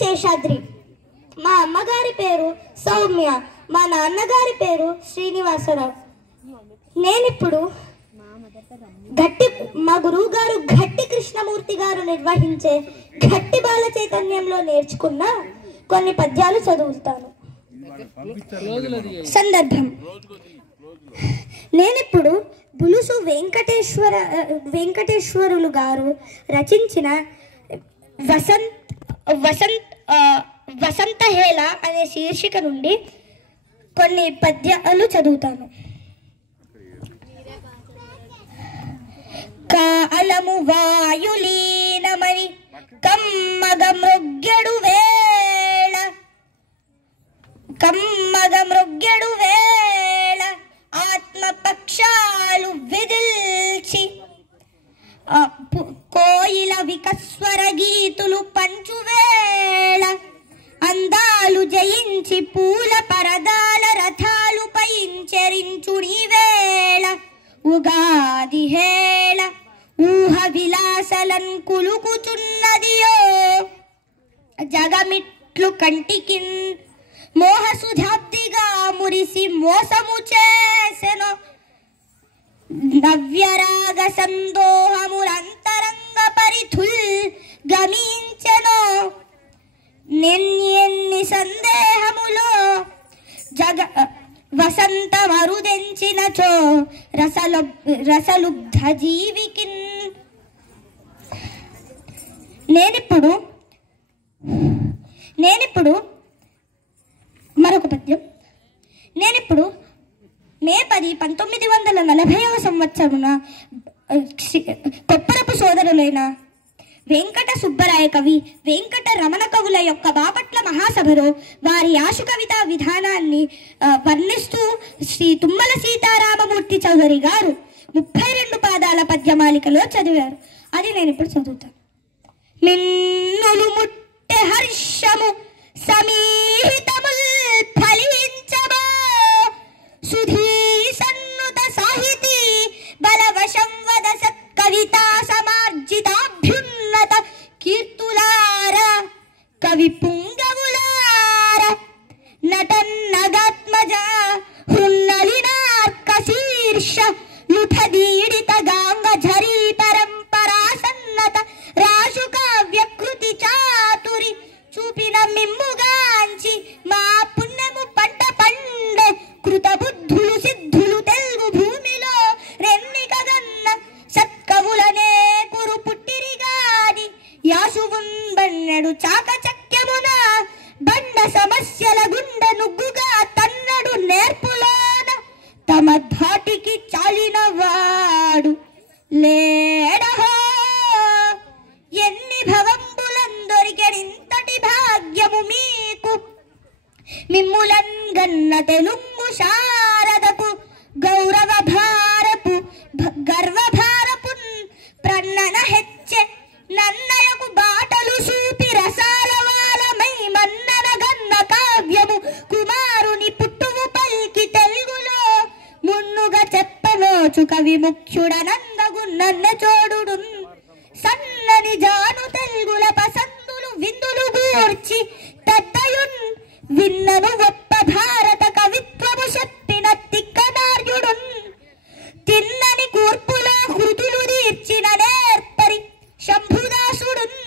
శేషాద్రి. మా అమ్మగారి పేరు సౌమ్య. మా నాన్నగారి పేరు శ్రీనివాసరావు. నేనిప్పుడు మా గురువు గారు గట్టి కృష్ణమూర్తి గారు నిర్వహించే గట్టి బాల చైతన్యంలో నేర్చుకున్న కొన్ని పద్యాలు చదువుతాను. సందర్భం: నేనిప్పుడు బులుసు వెంకటేశ్వరులు గారు రచించిన వసంతహేళ అనే శీర్షిక నుండి కొన్ని పద్యాలు చదువుతాను. కాలము వాయులీనమని కమ్మగ మృగ్యడు వేళ ఆత్మపక్షాలు విదిల్చి కోయిల వికస్వర గీతులు పంచువేళ అందాలు జయించి పూల పరదాల రథాలు పయించరించుని వేళ ఉగాది హేళ ఊహ విలాసలన్ కులుకుచున్నదియో జగమిట్లు కంటికిన్ మోహసుధాబ్దిగా మురిసి మోసము చేసెను నవ్యరాగ సందోహములంతరంగ పరిధుల్ గమించెను నెన్ని సందేహములో వసంత మరుదెంచినచో రసలుబ్ధ జీవికిన్. నేనిప్పుడు మరొక పద్యం. నేనిప్పుడు మే 10, 1940వ సంవత్సరమున కొప్పరపు సోదరులైన వెంకట సుబ్బరాయ కవి, వెంకట రమణ కవుల యొక్క బాపట్ల మహాసభలో వారి ఆశు కవితా విధానాన్ని వర్ణిస్తూ శ్రీ తుమ్మల సీతారామమూర్తి చౌదరి గారు 32 పాదాల పద్యమాలికలో చదివారు. అది నేను ఇప్పుడు చదువుతాను. మిన్నులు ముట్టె హర్షము సమీహితముల్ ఫలించబో సుధీ సన్నుత సాహితీ బలవశం వద సత్కవితా సమార్జితాభ్యున్నత కీర్తులార కవి పుంగవులార నటన్నగాత్మజ హృన్నలినార్క శీర్ష లుఠదీడిత గాంగ ఝరీ పరంపరా సన్నత రాజు కావ్యకృతి చాతురి చూపిన మిమ్ముగాంచి మా పుణ్యము పంట పండే కృత బుద్ధులు సిద్ధులు తెలుగు భూమిలో రెన్నికగన్న సత్కవులనే కురు పుట్టిరిగాని యాసువున్ బన్నెడు చాకచక్యమున బండ సమస్యల గుండె నుగ్గుగా తన్నడు నేర్పులోన తమ ధాటికి చాలిన వాడు లేడహో ఎన్ని భవంబులందొరికెడింతటి భాగ్యము మీకు మిమ్ములన్ గన్న తెలుగు శారదకు గౌరవ భారపు గర్వభారపున్ ప్రన్నన హెచ్చె నన్నయకు బాటలు చూపి రసాలవాలమై మన్నన గన్న కావ్యము కుమారుని పుట్టువు పల్కి తెలుగులో మున్నుగా చెప్పనోచు కవి ముఖ్యుడనందగు నన్న చోడుడు సన్నని జాను తెలుగుల పసందులు విందులు గూర్చి పెద్దయున్ విన్నను గొప్ప భారత కవిత్వము చెప్పిన తిక్కనార్యుడున్ తిన్నని కూర్పులో హృదులు తీర్చిన నేర్పరి శంభుదాసుడున్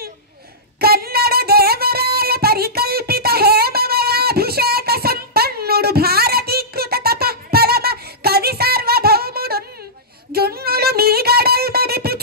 కన్నడ దేవరాయ పరికల్పిత హేమవయాభిషేక సంపన్నుడు భారతీకృత తపఃపరమ కవి సార్వభౌముడున్ జున్నులు మీగడల్ మరిపి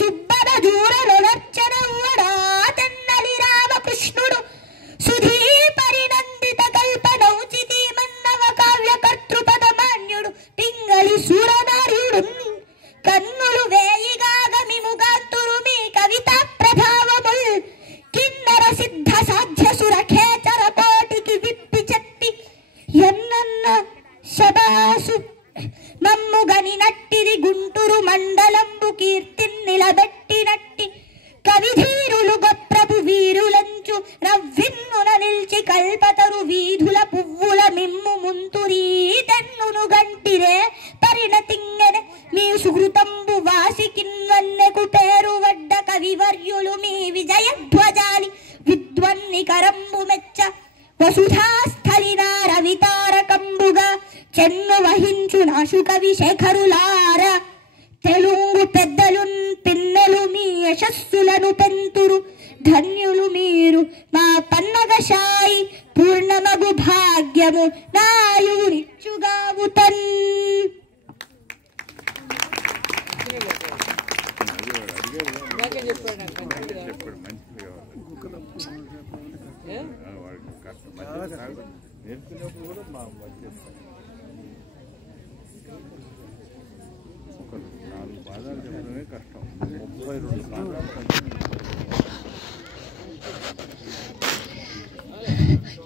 కన్నికరంబు మెచ్చ వసుధాస్థలినార వితారకంబుగా చెన్ను వహించు నాశుకవి శేఖరులార తెలుగు పెద్దలున్ పిన్నెలు మీ యశస్సులను పెంతురు ధన్యులు మీరు మా పన్నగశాయి పూర్ణమగు భాగ్యము నాయునిచ్చుగావుతన్.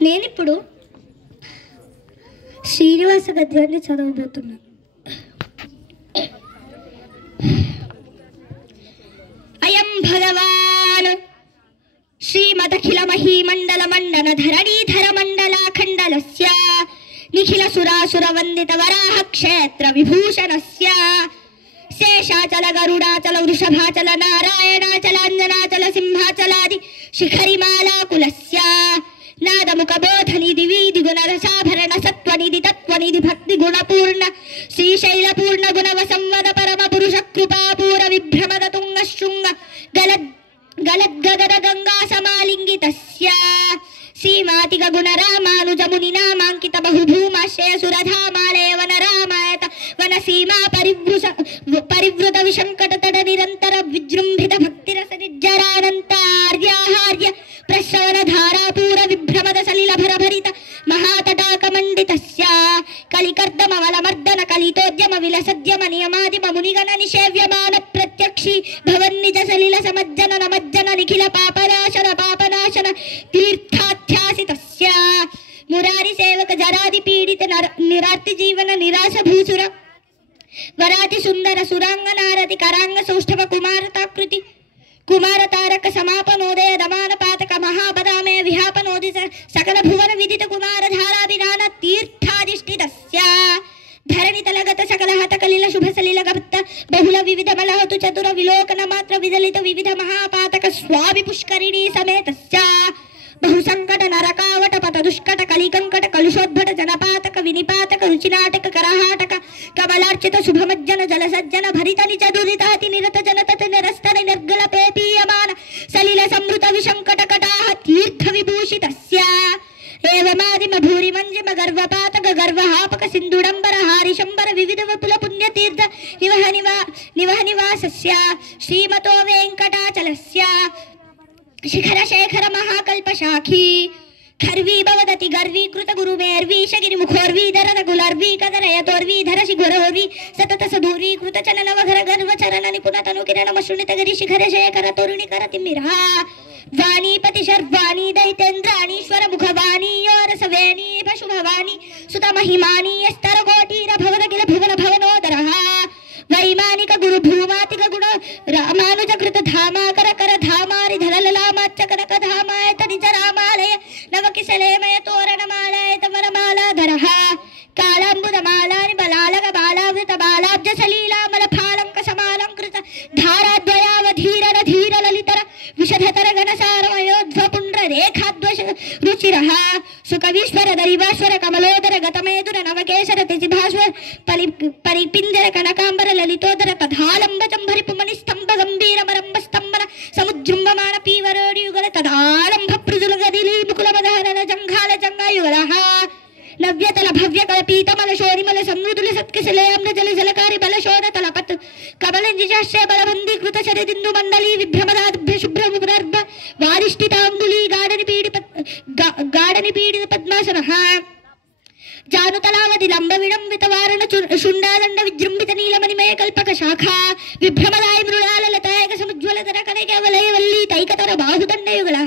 నేనిప్పుడు శ్రీనివాస గద్యాన్ని చదవబోతున్నాను. అయం భగవాన్ శ్రీమదఖిల మహీమండల మండన ధరణీధర మండలాఖండలస్య నిఖిల సురాసుర వందిత వరాహ క్షేత్ర విభూషణస్య శేషాచల గరుడాచల వృషభాచల నారాయణాచల అంజనాచల సింహాచలాది శిఖరిమాలాకులస్య నాదముఖ బోధనిధి వీధి గుణ రసాభరణ సత్వనిధి తత్వనిధి భక్తి గుణపూర్ణ శ్రీశైల పూర్ణ గుణవ సంవద పరమ పురుష కృపాపూర విభ్రమద తుంగ శృంగ గలద్గగద గంగా సమాలింగితస్య శ్రీమాతిగ గుణ రామానుజముని నామాంకిత బహుభూమాశ్రయ సురధామాలయ వన రామాయత వన సీమా పరివృత విశంకట తడ నిరంతర విజృంభిత భక్తిరస నిర్జరానంతార్యాహార్య ప్రశ్రవణ ధారాపూర విభ్రమద సలిల భరభరిత మహాతటాక మండితస్య కలికర్దమవల మర్దన కలితోద్యమ విలసద్యమ నియమాదిమ మునిగణ నిషేవ్యమాన ప్రత్యక్షి భవన్నిజ సలిల సమజ్జన నమజ్జన నిఖిల పాపనాశన తీర్థాధ్యాసితస్య మురారి సేవక జరాది పీడిత నిరార్తి జీవన నిరాశ భూసుర వరాతి సుందర సురాంగనారతి కరాంగ సౌష్ఠవ కుమారతాకృతి కుమార తారక సమాపనోదయ దమాన పాతక మహాపదామే విహాపనోది సకల భువన విదిత కుమార ధారాభిరాన తీర్థాధిష్ఠితస్య ధరణి తలగత సకల హత కలిల శుభ సలిల గప్త బహుళ వివిధ మలహతు చతుర విలోకన మాత్ర విదలిత వివిధ మహాపాతక స్వామి పుష్కరిణీ సమేతస్య బహుసంకట నరకావట పత దుష్కట కలికంకట కలుషోద్భట జనపాతక వినిపాతక రుచినాటక కరహాటక కమలార్చిత శుభమజ్జన జలసజ్జన భరిత నిజ దురితాతి నిరత జనతత నిరస్తన నిర్గల పేపీయమాన సలిల సంవృత విశంకట కటాహ తీర్థ విభూషితస్య ఏవమాదిమ భూరి మంజిమ గర్వపాతక గర్వహాపక సింధుడంబర హారిశంబర వివిధ విపుల పుణ్యతీర్థ నివహ నివాసస్య శ్రీమతో వెంకటాచలస్య శిఖర శేఖర మహాకల్ప శాఖీ ఖర్వీ భవదతి గర్వీకృత గురుమేర్వీషగిరి ముఖోర్వీధర గులర్వీ కదరయతోర్వీధర శిఖరోర్వీ సతత సదూరీకృత చలనవఘర గర్వ చరణ నిపుణ తను కిరణ మశృణిత గరి శిఖర శేఖర తరుణికర తిమ్మిరా వాణీపతి శర్వాణి దైతేంద్రాణీశ్వర ముఖవాణి యోరసవేణి పశుభవాని సుత మహిమాని స్తర కోటీర భవదగిల భువన భవనోదర వైమానిక గురు భూమాతిక గుణ రామానుజ కృత ధామాకర కర ధామారి ధలలామాచ్చ కనక ధామాయత నిజ రామాలయ నవకిశలేమయ తోరణమాలయ తమరమాలాధర కాళాంబుద మాలాని బలాలగ బాలావృత బాలాబ్జ సలీలామల ఫాలంక సమాలంకృత ధారాద్వయావధీరన ధీర లలితర విషధతర గణసారమయోధ్వ పుండ్ర రేఖాద్వశ రుచిర సుకవీశ్వర దైవాశ్వర కమలోదర గతమేదుర నవకేశర త్రిజిభాస్వర పరిపింజర కనకాంబర లలితోదర తధాలంబ చంభరి పుమని స్తంభ గంభీర మరంబ స్తంభన సముజృంభమాన పీవరోడియుగల తదాలంభ పృజుల గదిలీ ముకుల మదహరణ జంఘాల జంగాయుగల నవ్యతల భవ్యకల పీతమల శోరిమల సమృదుల సత్కశలయామ్ర జల జలకారి బల శోర తలపత్ కమలంజిజాశ్రయ బలబందీ కృత శరదిందు మండలీ విభ్రమదాభ్య శుభ్రముదర్భ వారిష్ఠితాంగులీ గాఢని పీడిత పద్మాసన జానుతలావతి లంబ విడంబిత వారణ శుండాదండ విజృంభిత నీలమణిమయ కల్పక శాఖ విభ్రమదాయ మృళాల లతాయక సముజ్వలతర కనక వలయ వల్లీ తైకతర బాహుదండయుగల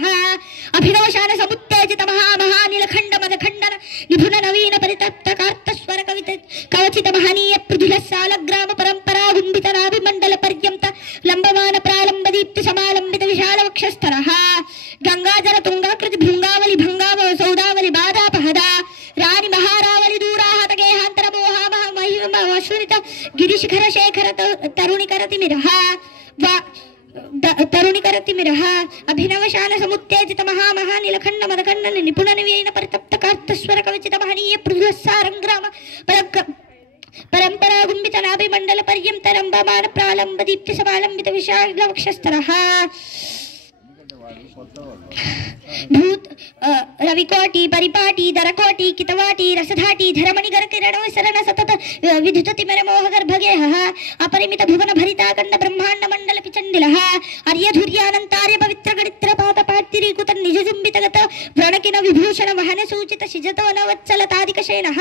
అభినవశాన సముత్తేజిత మహానీలఖండ మదఖండన నిపుణ నవీన పరితప్త కార్తస్వర కవిత కవచిత మహనీయ పృథుల సాలగ్రామ పరంపరా గుంభిత నాభిమండల పర్యంత లంబమాన ప్రాలంబ దీప్తి సమాలంబిత విశాల వక్షస్థర గంగాజల తుంగాకృతి భృంగావలి భంగావ సౌదావలి బాధాపహద రాణి మహారావలి దూరాహత గేహాంతర మోహామహ మహిమ వశ్రునిత గిరిశిఖర శేఖర తరుణికరతి మిరహ అభినవశాన సముత్ ఉత్తేజిత మహామహానిలఖండ మదఖండ నిపుణ నివ్యైన పరితప్త కార్తస్వర కవిచిత మహనీయ పృథుస్సారంగ్రామ పరంపరా గుంబిత నాభిమండల పర్యంతరంబమాన ప్రాలంబ దీప్తి సమాలంబిత విశాల వక్షస్థరః భూత్ రవికోటి పరిపాటి దరకోటి కితవాటి రసధాటి ధరమణిగర కిరణ శరణ సతత విధుతతి మెర మోహగర్భగేహ అపరిమిత భువన భరితాఖండ బ్రహ్మాండ మండల పిచండిలః అర్యధుర్యానంతార్య పవిత్ర గడిత్ర పాత పాతిరీకుత నిజజుంబితగత వ్రణకిన విభూషణ వహన సూచిత శిజతవన వత్సలతాదిక శయనః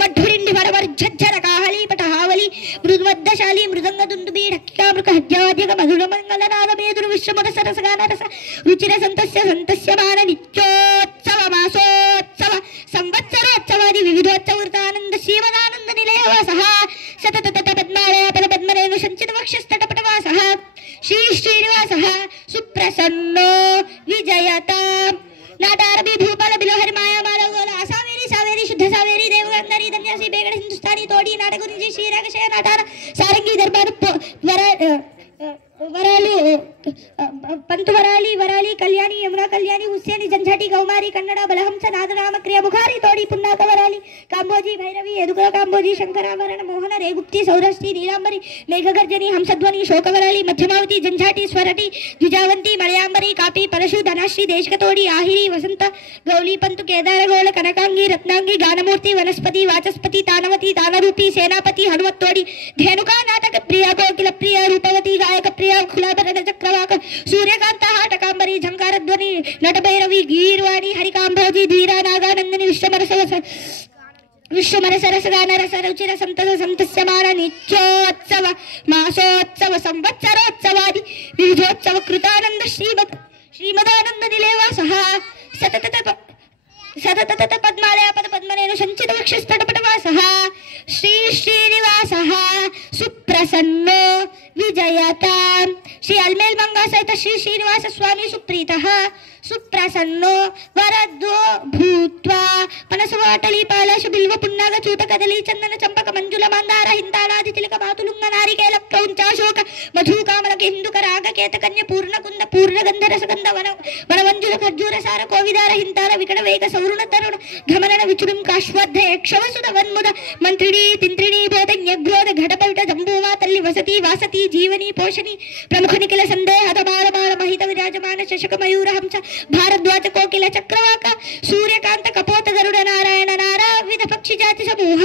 మధురిండి వరవర్ఝజ్జర కాహళీపట హావలి మృద్వద్దశాలి మృదంగ దుందుబీ ఢక్కామృక హద్యాద్యగ మధుర మంగళనాద మేదురు విశ్వముర సరసగాన రస రుచిర సంతస్య సంతస్యమాన నిత్యోత్సవ మాసోత్సవ సంవత్సరోత్సవాది వివిధోత్సవృతానంద శ్రీమదానంద నిలయవాసః సతత పద్మాలయ పద పద్మరేణు సంచిత వక్షస్తటపటవాసః శ్రీ శ్రీనివాసః సుప్రసన్నో విజయత నాటారబి భూపాల బిలోహరి మాయామాల గోల సావేరి సావేరి శుద్ధ సావేరి దేవగంధరి ధన్యాసి బేగడ హిందుస్థానీ తోడి నాట గురించి శ్రీరాగశయ నాటార సారంగి దర్బారు వరాలి పంతు వరాలి కళ్యాణి యమునా కళ్యాణి హుస్సేని జంఝాటి గౌమారి కన్నడ బలహంస నాదరామ క్రియ బుఖారి తోడి పున్నాక వరాలి కాంబోజీ భైరవి ఎదుగుల కాంబోజీ శంకరాభరణ మోహన రేగుప్తి సౌరాష్ట్రి నీలాంబరి మేఘగర్జని హంసధ్వని శోకవరాలి మధ్యమావతి జంఝాటి స్వరటి ద్విజావంతి మలయాంబరి కాపి పరశు ధనాశ్రీ దేశకతోడి ఆహిరి వసంత గౌలి పంతు కేదారగోళ కనకాంగి రత్నాంగి గానమూర్తి వనస్పతి వాచస్పతి తానవతి తానరూపి సేనాపతి హనుమత్తోడి ధేనుకా నాటక ప్రియ కోకిల ప్రియ రూపవతి గాయక ప్రియ ఖులాభరణ చక్రవాక సూర్యకాంత హాటకాంబరి ఝంకారధ్వని నటభైరవి గీర్వాణి హరికాంభోజి ధీరా నాగానందిని విశ్వమరసరసగాన రస రుచిర సంతత సంతస్యమాన నిత్యోత్సవ మాసోత్సవ సంవత్సరోత్సవాది వివిధోత్సవ కృతానంద శ్రీమదానంద నిలయవాసః సతత పద్మాలయ పద పద్మరేణు సంచిత వక్షస్తటపటవాసః శ్రీ శ్రీనివాసః సుప్రసన్నో విజయత శ్రీ అల్మేల్ మంగా సహిత శ్రీ శ్రీనివాస స్వామి సుప్రీతః సుప్రసన్నో వరదో భూత్వా పనసవాటలి పాలాశ బిల్వ పున్నాగ చూత కదలి చందన చంపక మంజుల మందార హిందాళాది తిలక మాతులుంగ నారికేల క్రౌంచాశోక మధుకామల హిందుక రాగ కేత కన్య పూర్ణకుంద పూర్ణగంధ రసగంధ వనవంజుల ఖర్జూర సార కోవిదార హింతార వికట వేగ సౌరుణ తరుణ ఘమనన విచుడుం కాశ్వద్ధ యక్షవసుద వన్ముద మంత్రిణీ తింత్రిణీ బోధ జ్ఞగ్రోధ ఘటపవిట జంబూమా తల్లి వసతి వాసతి జీవని పోషణి ప్రముఖ నిఖిల సందేహ బాల బాల మహిత విరాజమాన శశక మయూర హంస భారద్వాజ కోకిల చక్రవాక సూర్యకాంత కపోత గరుడ నారాయణ నారావిధ పక్షి జాతి సమూహ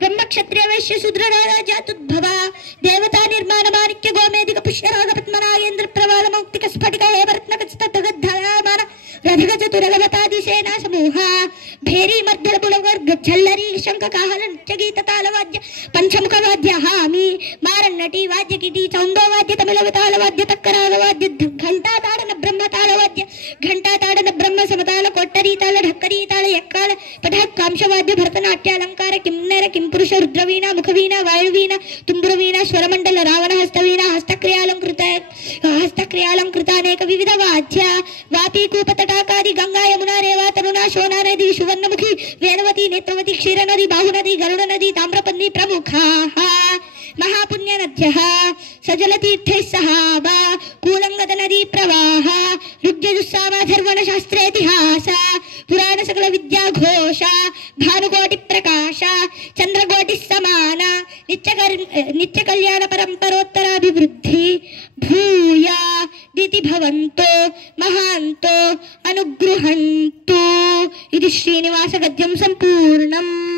బ్రహ్మ క్షత్రియ వైశ్య శూద్ర జాతుద్భవ దేవతా నిర్మాణ మాణిక్య గోమేదిక పుష్యరాగ పద్మనాగేంద్ర ప్రవాళ మౌక్తిక స్ఫటిక హేమరత్న ఖచ్చిత తగద్ధాయమాన రథగ చతురగవతాది సేనా సమూహ భేరీ మర్ధల పులవర్ ఝల్లరి శంఖ కాహల నృత్య గీత తాళవాద్య పంచముఖ వాద్య హామి మారన్నటి వాద్య కిటి చౌందో వాద్య తమిళ తాళ వాద్య తక్కరాగ వాద్య ఘంటా తాడన బ్రహ్మ తాళ వాద్య ఘంటా తాడన బ్రహ్మ సమతాళ కొట్టరీ తాళ ఢక్కరీ తాళ ఎక్కాల పఠక్ కాంశవాద్య భరతనాట్య అలంకార కిన్నెర కింపురుష రుద్రవీణ ముఖవీణ వాయువీణ తుంబురవీణ స్వరమండల రావణ హస్తవీణ హస్తక్రియాలంకృత అనేక వివిధ వాద్య వాపీ కూపతటాకాది గంగా యమున రేవా తరుణ శోనా నది సువర్ణముఖి వేదవతి నేత్రవతి క్షీరనది బాహునది గరుడ నది తామ్రపర్ణి ప్రముఖా महापुण्य नद्यः सजलतीर्थैः सहाबा कूलंगद नदी प्रवाह ऋग्यजुस्सामाधर्वण शास्त्रेतिहास पुराण सकल विद्या घोष भानुकोटि प्रकाश चंद्रकोटि समान नित्य कल्याण परंपरोत्तराभिवृद्धि भूया दिति भवन्तो महान्तो अनुगृहन्तु इति श्रीनिवास गद्यं संपूर्णम्।